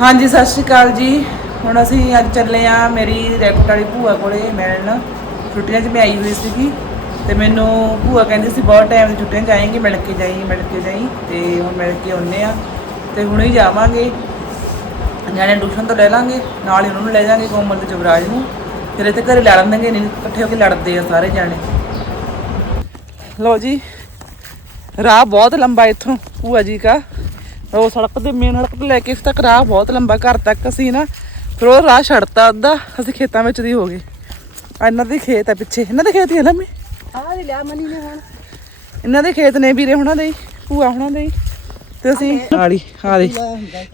ਹਾਂਜੀ, ਸਤਿ ਸ਼੍ਰੀ ਅਕਾਲ ਜੀ। ਹੁਣ ਅਸੀਂ ਅੱਜ ਚੱਲੇ ਆ ਮੇਰੀ ਰੈਕਟ ਵਾਲੀ ਭੂਆ ਕੋਲੇ ਮਿਲਣ। ਛੁੱਟੀਆਂ 'ਚ ਮੈਂ ਆਈ ਹੋਈ ਸੀਗੀ ਤੇ ਮੈਨੂੰ ਭੂਆ ਕਹਿੰਦੀ ਸੀ, ਬਹੁਤ ਟਾਈਮ ਦੀ ਛੁੱਟੀਆਂ 'ਚ ਆਏਂਗੀ, ਮਿਲ ਕੇ ਜਾਈ, ਮਿਲ ਕੇ ਜਾਈ। ਤੇ ਹੁਣ ਮਿਲ ਕੇ ਆਉਨੇ ਆ ਤੇ ਹੁਣੇ ਹੀ ਜਾਵਾਂਗੇ। ਨਿਆਣੇ ਟਿਊਸ਼ਨ ਤੋਂ ਲੈ ਲਾਂਗੇ, ਨਾਲ ਹੀ ਉਹਨਾਂ ਨੂੰ ਲੈ ਜਾਾਂਗੇ ਕੋਮਲ ਤੇ ਜਵਰਾਜ ਨੂੰ। ਫਿਰ ਇੱਥੇ ਘਰੇ ਲੜ ਲੈਂਦੇ ਨਹੀਂ ਇਕੱਠੇ ਹੋ ਕੇ ਲੜਦੇ ਆ ਸਾਰੇ ਜਾਣੇ। ਲੋ ਜੀ, ਰਾਹ ਬਹੁਤ ਲੰਬਾ ਇੱਥੋਂ, ਭੂਆ ਜੀ ਕਾ। ਉਹ ਸੜਕ ਦੇ ਮੇਨ ਸੜਕ ਤੋਂ ਲੈ ਕੇ ਇਸ ਤੱਕ ਰਾਹ ਬਹੁਤ ਲੰਬਾ ਘਰ ਤੱਕ ਅਸੀਂ ਨਾ ਫਿਰ ਉਹ ਰਾਹ ਛੱਡਤਾ ਅੱਧਾ ਅਸੀਂ ਖੇਤਾਂ ਵਿੱਚ ਦੀ ਹੋ ਗਏ। ਇਹਨਾਂ ਦੇ ਖੇਤ ਆ ਪਿੱਛੇ। ਇਹਨਾਂ ਦੇ ਖੇਤ ਹੀ ਆ ਨਾ ਮੈਂ? ਆਹ ਵੀ ਲਿਆ ਮਨੀ ਨੇ ਹੁਣ। ਇਹਨਾਂ ਦੇ ਖੇਤ ਨੇ ਵੀਰੇ ਹੁਣਾਂ ਦੇ ਭੂਆ ਹੁਣਾਂ ਦੇ। ਤੇ ਅਸੀਂ ਆਲੀ ਆ ਦੇ।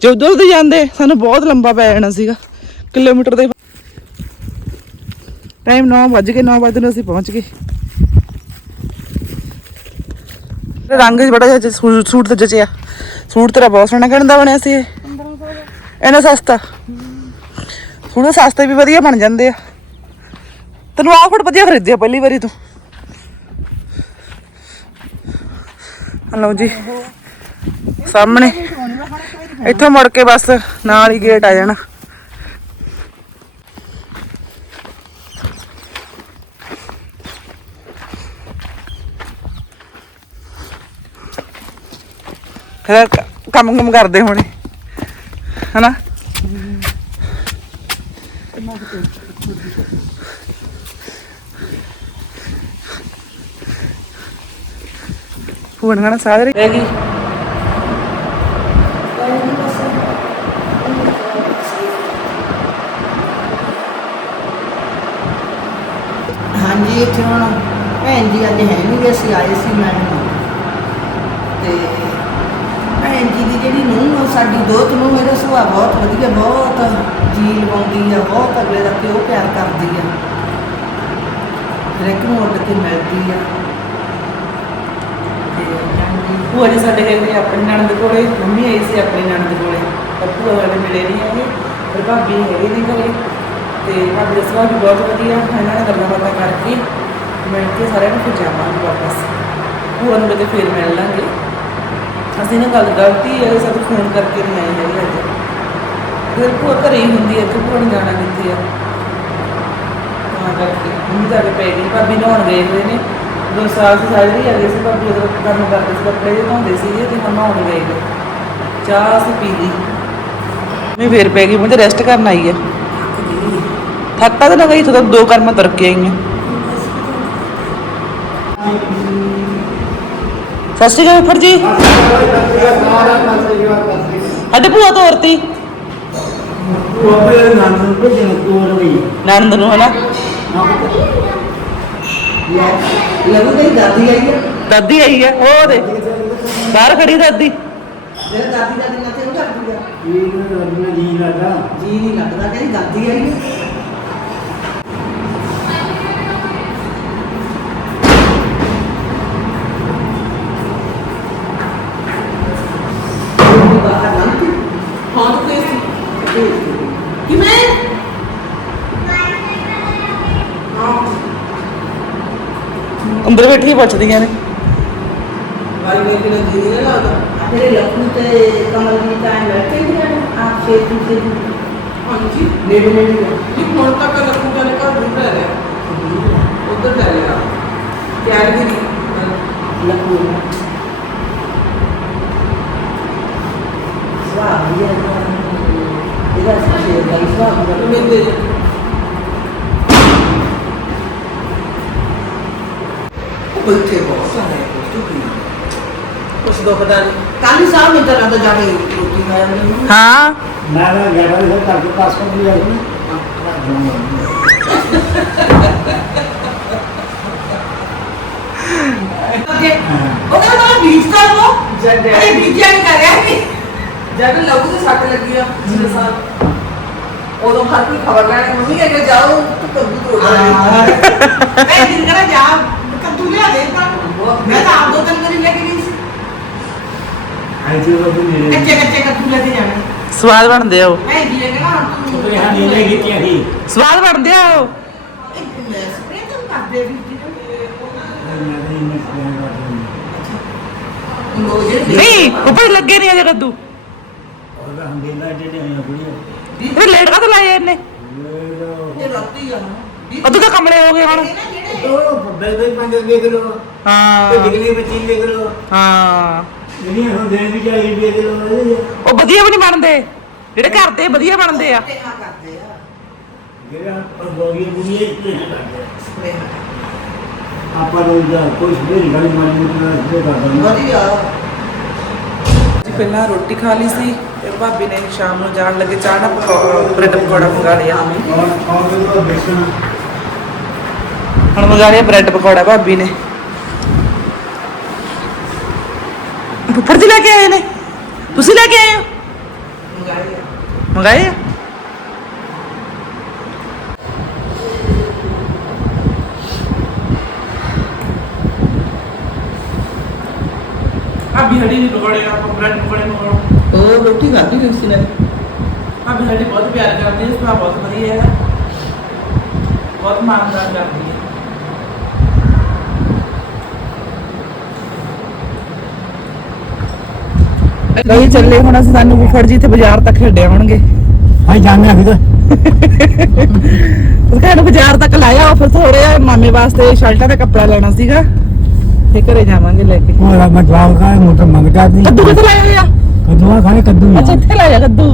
ਜਦੋਂ ਉਧਰ ਜਾਂਦੇ ਸਾਨੂੰ ਬਹੁਤ ਲੰਬਾ ਪੈ ਜਾਣਾ ਸੀਗਾ। ਕਿਲੋਮੀਟਰ ਦੇ ਟਾਈਮ 9 ਵੱਜ ਕੇ 9 ਵਜੇ ਨੂੰ ਅਸੀਂ ਪਹੁੰਚ ਗਏ। ਰੰਗ ਬੜਾ ਜਿਹਾ ਸੂਟ ਤੇ ਜਚਿਆ। ਸੂਟ ਤੇਰਾ ਬਹੁਤ ਸੋਹਣਾ ਕਹਿੰਦਾ ਬਣਿਆ ਸੀ ਇਹ? 1500 ਦਾ ਇਹਨਾਂ ਸਸਤਾ। ਹੁਣ ਸਸਤੇ ਵੀ ਵਧੀਆ ਬਣ ਜਾਂਦੇ ਆ। ਤੈਨੂੰ ਆਹ ਫੜ ਵਧੀਆ ਖਰੀਦਿਆ ਪਹਿਲੀ ਵਾਰੀ ਤੂੰ। ਹਲੋ ਜੀ, ਸਾਹਮਣੇ। ਇੱਥੋਂ ਮੁੜ ਕੇ ਬਸ ਨਾਲ ਹੀ ਗੇਟ ਆ ਜਾਣਾ। ਫਿਰ ਕੰਮ ਕੰਮ ਕਰਦੇ ਹੋਣੇ। ਹਨਾ? ਫੋਨ ਖਾਣਾ ਸਾਰੇ ਰਹਿ ਗਈ ਹਾਂਜੀ ਇੱਥੇ ਹੁਣ ਭੈਣ ਜੀ ਅੱਜ ਹੈ ਨਹੀਂ ਅਸੀਂ ਆਏ ਸੀ ਮੈਡਮ ਤੇ ਭੈਣ ਜੀ ਦੀ ਜਿਹੜੀ ਨੂੰਹ ਆ, ਸਾਡੀ ਦੋਤ ਨੂੰ ਮੇਰਾ ਸੁਭਾਅ ਬਹੁਤ ਵਧੀਆ, ਬਹੁਤ ਜੀ ਲਵਾਉਂਦੀ ਆ, ਬਹੁਤ ਅਗਲੇ ਦਾ ਪਿਓ ਪਿਆਰ ਕਰਦੀ ਆ। ਹਰੇਕ ਨੂੰ ਉੱਡ ਕੇ ਮਿਲਦੀ ਆ। ਤੇ ਹਾਂਜੀ। ਭੂਆ ਜੀ ਸਾਡੇ ਗਏ ਹੋਏ ਆਪਣੀ ਨਣਦ ਕੋਲੇ, ਮੰਮੀ ਆਈ ਸੀ ਆਪਣੀ ਨਣਦ ਕੋਲੇ। ਪਰ ਭੂਆ ਵਾਲੇ ਮਿਲੇ ਨਹੀਂ ਹੈਗੇ, ਪਰ ਭਾਬੀ ਹੈਗੇ ਨੇ ਘਰੇ। ਤੇ ਭਾਬੀ ਦਾ ਸੁਭਾਅ ਵੀ ਬਹੁਤ ਵਧੀਆ, ਇਹਨਾਂ ਨਾਲ ਗੱਲਾਂ ਬਾਤਾਂ ਕਰਕੇ ਮਿਲ ਕੇ ਸਾਰਿਆਂ ਨੂੰ ਫਿਰ ਜਾਵਾਂਗੇ ਵਾਪਸ। ਭੂਆ ਨੂੰ ਕਿਤੇ ਫੇਰ ਮਿਲ ਲਾਂਗੇ। ਅਸੀਂ ਨਾ ਗੱਲ ਗਲਤੀ ਹੈ ਸਭ ਫੋਨ ਕਰਕੇ ਨਹੀਂ ਆਏ ਹੈਗੇ ਅੱਜ ਫਿਰ ਭੂਆ ਘਰੇ ਹੀ ਹੁੰਦੀ ਹੈ ਤੇ ਭੂਆ ਨੇ ਜਾਣਾ ਕਿੱਥੇ ਆ? ਤਾਂ ਕਰਕੇ ਮੰਮੀ ਜਾ ਕੇ ਪੈ ਗਈ ਭਾਬੀ ਨਹਾਉਣ ਗਏ ਹੋਏ ਨੇ। ਦੋ ਸਾਲ ਦੀ ਸਾਜਰੀ ਆ ਗਈ ਸੀ ਭਾਬੀ ਉਦੋਂ ਕੰਮ ਕਰਦੇ ਸੀ ਕੱਪੜੇ ਜਿਹੇ ਧੋਂਦੇ ਸੀ ਤੇ ਹੁਣ ਨਹਾਉਣ ਗਏ ਨੇ। ਚਾਹ ਅਸੀਂ ਪੀ ਲਈ। ਮੈਂ ਫੇਰ ਪੈ ਗਈ ਮੁੰਡੇ ਰੈਸਟ ਕਰਨ ਆਈ ਹੈ ਥੱਕਾ ਤਾਂ ਨਾ ਗਈ ਤਾਂ ਦੋ ਕਰ ਮੈਂ ਤੁਰ ਕੇ ਆਈ ਹਾਂ। ਸਤਿ ਸ਼੍ਰੀ ਅਕਾਲ ਫੜ ਜੀ। ਸਾਡੇ ਭੂਆ ਤੋਰਤੀ ਨੰਦ ਨੂੰ, ਹਨਾ? ਲੱਗੂ ਤੇਰੀ ਦਾਦੀ ਆਈ ਆ ਦਾਦੀ ਆਈ ਹੈ ਉਹ ਦੇ। ਬਾਹਰ ਖੜੀ ਦਾਦੀ। ਮੇਰੇ ਦਾਦੀ ਦਾ ਦਿਨ ਤੇ ਉਹ ਕਰਦੀ ਆ। ਜੀ ਨਹੀਂ ਲੱਗਦਾ, ਕਹਿੰਦੀ ਦਾਦੀ ਆਈ ਆ। ਅੰਦਰ ਬੈਠੀ ਪੁੱਛਦੀਆਂ ਨੇ ਵਾਲੀ ਮੇਰੇ ਨਾਲ ਜੀ ਨਹੀਂ ਲੱਗਦਾ ਤੇਰੇ ਲੱਖੂ ਤੇ ਕਮਲ ਦੀ ਟਾਈਮ ਬੈਠੇ ਹੀ ਹਨ ਆਪ ਸੇ ਤੂੰ ਸੇ ਹਾਂਜੀ। ਨੇੜੇ ਨੇੜੇ ਜੀ ਹੁਣ ਤੱਕ ਲੱਖੂਗਾ ਨੇ ਘਰ ਦੂਰ ਰਹਿ ਰਿਹਾ ਉਧਰ ਰਹਿ ਰਿਹਾ ਕਿਆ ਵੀ ਲੱਖੂ ਸਵਾਹ ਵੀ ਹੈ ਇਹਦਾ ਸੇ ਦਾ ਸਵਾਹ ਦਾ ਮਿਲਦੇ ਕੋਈ ਤੇ ਬਹੁਤ ਸਾਰੇ ਕੁਝ ਵੀ ਕੁਛ ਦੁਖਦਾ ਨਹੀਂ ਕਾਲੀ ਸਾਹਿਬ ਨੇ ਤਰ੍ਹਾਂ ਤੋਂ ਜਾ ਕੇ ਰੋਟੀ ਖਾ ਜਾਂਦੇ ਨੇ ਹਾਂ ਮੈਂ ਨਾ ਗਿਆ ਤਾਂ ਤੱਕ ਪਾਸ ਕਰ ਲਿਆ ਸੀ ਅੱਗੇ ਉਹ ਕਹਿੰਦਾ ਬੀਜ ਕਰ ਲੋ ਜਦ ਅਰੇ ਬੀਜਿਆ ਨਹੀਂ ਕਰਿਆ ਨਹੀਂ ਜਦ ਲੱਗੂ ਤੇ ਸੱਟ ਲੱਗੀ ਆ ਪਿਛਲੇ ਸਾਲ ਉਦੋਂ ਹਰ ਕੋਈ ਖਬਰ ਲੈਣ ਮੰਮੀ ਕਹਿੰਦੇ ਜਾਓ ਕੱਦੂ ਤੋੜ ਮੈਂ ਦਿਨ ਕਰਾ ਜਾ ਕੱਦੂ ਲਿਆ ਦੇ ਤਾਂ ਮੈਂ ਤਾਂ ਆਪ ਦੋ ਤਿੰਨ ਵਾਰੀ ਲੈ ਕੇ ਗਈ ਸੀ। ਆਈ ਜੀ ਉਹ ਵੀ ਨੇੜੇ ਕੱਚੇ ਕੱਚੇ ਕੱਦੂ ਲੈ ਕੇ ਜਾਣੇ। ਸਵਾਦ ਬਣਦੇ ਆ ਉਹ। ਮੈਂ ਜੀ ਲੈ ਕੇ ਨਾ ਹੁਣ ਤੂੰ ਉਹ ਹਾਂ ਨੀਲੇ ਕੀਤੀਆਂ ਸੀ। ਸਵਾਦ ਬਣਦੇ ਆ ਉਹ। ਸਪਰੇ ਤਾਂ ਕਰਦੇ ਵੀ ਉਹ ਨਹੀਂ ਉੱਪਰ ਲੱਗੇ ਨਹੀਂ ਅਜੇ ਕੱਦੂ। ਉਹਦਾ ਹੁੰਦੇ ਨਾ ਜਿਹੜੇ ਹੋਇਆ ਕੁੜੀ ਇਹ ਲੇਟ ਕਾ ਲਾਏ ਇਹਨੇ? ਇਹ ਲੱਤੀ ਆ ਨਾ। ਉਦੋਂ ਤਾਂ ਕਮਲੇ ਹੋ ਗਏ ਹੁਣ। ਇਹ ਨਾ ਜਿਹੜੇ ਉਹ ਬੇਬੇ ਪੰਜ ਦੇਖ ਲੋ ਤੇ ਹਾਂ। ਬਿਜਲੀ ਬੱਚੀ ਦੇਖ ਲੋ ਹਾਂ। ਜਿਹੜੀਆਂ ਹੁੰਦੇ ਵੀ ਚਾਹੀਦੀ ਦੇਖ ਲੋ ਇਹਦੇ ਉਹ ਵਧੀਆ ਵੀ ਨਹੀਂ ਬਣਦੇ। ਜਿਹੜੇ ਘਰ ਦੇ ਵਧੀਆ ਬਣਦੇ ਆ। ਟੇਹਾ ਕਰਦੇ ਆ ਜਿਹੜਾ ਬੋਗੀ ਬੁੜੀ ਇਹ ਕਰਦੇ ਸਪਰੇਹਾਂ। ਆਪਾਂ ਨੂੰ ਜਾਂ ਕੁਝ ਵੀ ਨਹੀਂ ਗੱਲ ਮਾਨੀ ਨਾ ਦੇ ਕਰਦਾ ਵਧੀਆ ਜੀ ਪਹਿਲਾਂ ਰੋਟੀ ਖਾ ਲਈ ਸੀ ਤੇ ਭਾਬੀ ਨੇ ਸ਼ਾਮ ਨੂੰ ਜਾਣ ਲੱਗੇ ਚਾਹ ਨਾਲ ਬ੍ਰੈਡ ਪਕੌੜਾ ਮੰਗਾ ਲਿਆ ਦੇ ਬੇਸਣ ਹੁਣ ਮੰਗਾ ਲਿਆ ਬ੍ਰੈਡ ਪਕੌੜਾ ਭਾਬੀ ਨੇ। ਫੁੱਫੜ ਜੀ ਲੈ ਕੇ ਆਏ ਨੇ। ਤੁਸੀਂ ਲੈ ਕੇ ਆਏ ਹੋ? ਮੰਗਾਏ ਆ। ਮੰਗਾਏ ਆ ਭਾਬੀ ਹੜੀ ਨਹੀਂ ਪਕੌੜੇ ਆਪਾਂ ਬ੍ਰੈਡ ਪਕੌੜੇ ਮੰਗਾਉਂ ਉਹ ਰੋਟੀ ਖਾਧੀ ਨਹੀਂ ਸੀ ਨੇ ਭਾਬੀ ਸਾਡੀ ਬਹੁਤ ਪਿਆਰ ਕਰਦੀ ਹੈ ਸੁਭਾਅ ਬਹੁਤ ਵਧੀਆ ਹੈ। ਬਹੁਤ ਮਾਨਦਾਰ ਕਰਦੀ ਹੈ ਨਹੀਂ ਚੱਲੇ ਹੁਣ ਅਸੀਂ ਸਾਨੂੰ ਫੁੱਫੜ ਜੀ ਤੇ ਬਾਜ਼ਾਰ ਤੱਕ ਛੱਡੇ ਆਉਣਗੇ ਹਾਂ ਜਾਣੇ ਆ ਫਿਰ ਉਹ ਕਹਿੰਦੇ ਬਾਜ਼ਾਰ ਤੱਕ ਲਾਇਆ ਉਹ ਫਿਰ ਥੋੜੇ ਮਾਮੇ ਵਾਸਤੇ ਸ਼ਰਟਾਂ ਦਾ ਕੱਪੜਾ ਲੈਣਾ ਸੀਗਾ ਤੇ ਘਰੇ ਜਾਵਾਂਗੇ ਲੈ ਕੇ। ਉਹ ਮੈਂ ਜਵਾਬ ਕਾ ਮੋਟਰ ਮੰਗਦਾ ਨਹੀਂ ਕੱਦੂ ਕਿੱਥੇ ਲਾਇਆ ਹੋਇਆ ਕਦੋਂ ਖਾਣੇ ਕੱਦੂ। ਅੱਛਾ ਇੱਥੇ ਲਾਇਆ ਕੱਦੂ।